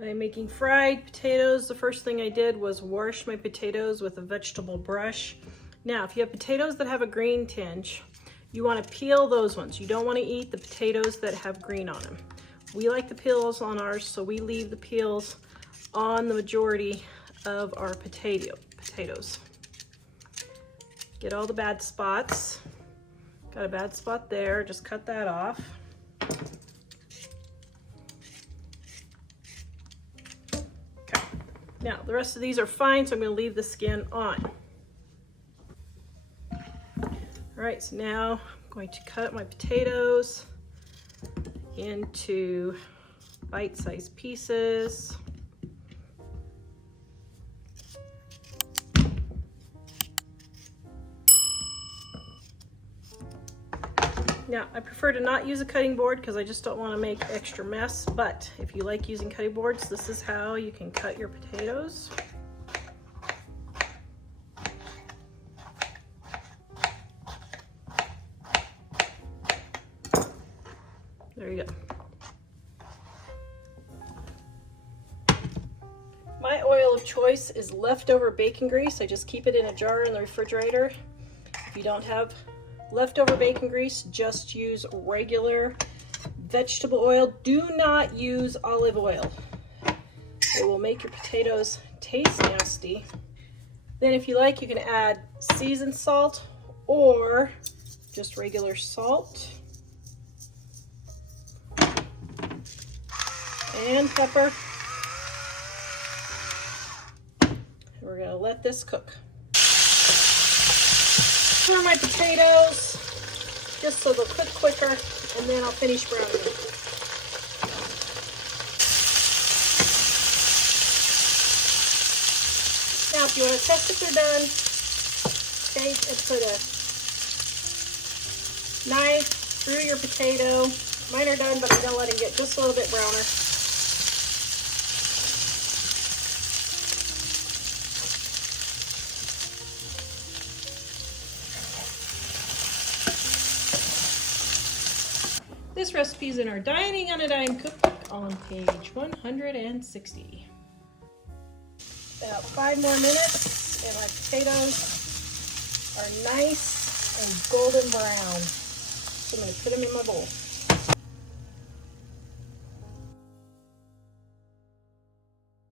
I'm making fried potatoes. The first thing I did was wash my potatoes with a vegetable brush. Now, if you have potatoes that have a green tinge, you want to peel those ones. You don't want to eat the potatoes that have green on them. We like the peels on ours, so we leave the peels on the majority of our potatoes. Get all the bad spots. Got a bad spot there, just cut that off. Okay, now the rest of these are fine, so I'm going to leave the skin on. All right, so now I'm going to cut my potatoes into bite-sized pieces. Now, I prefer to not use a cutting board because I just don't want to make extra mess, but if you like using cutting boards, this is how you can cut your potatoes. There you go. My oil of choice is leftover bacon grease. I just keep it in a jar in the refrigerator. If you don't have leftover bacon grease, just use regular vegetable oil. Do not use olive oil. It will make your potatoes taste nasty. Then if you like, you can add seasoned salt or just regular salt. And pepper. We're going to let this cook. Stir my potatoes just so they'll cook quicker, and then I'll finish browning them. Now, if you want to test if they're done, take and put a knife through your potato. Mine are done, but I'm going to let them get just a little bit browner. This recipe is in our Dining on a Dime cookbook on page 160. About 5 more minutes and my potatoes are nice and golden brown. So I'm going to put them in my bowl.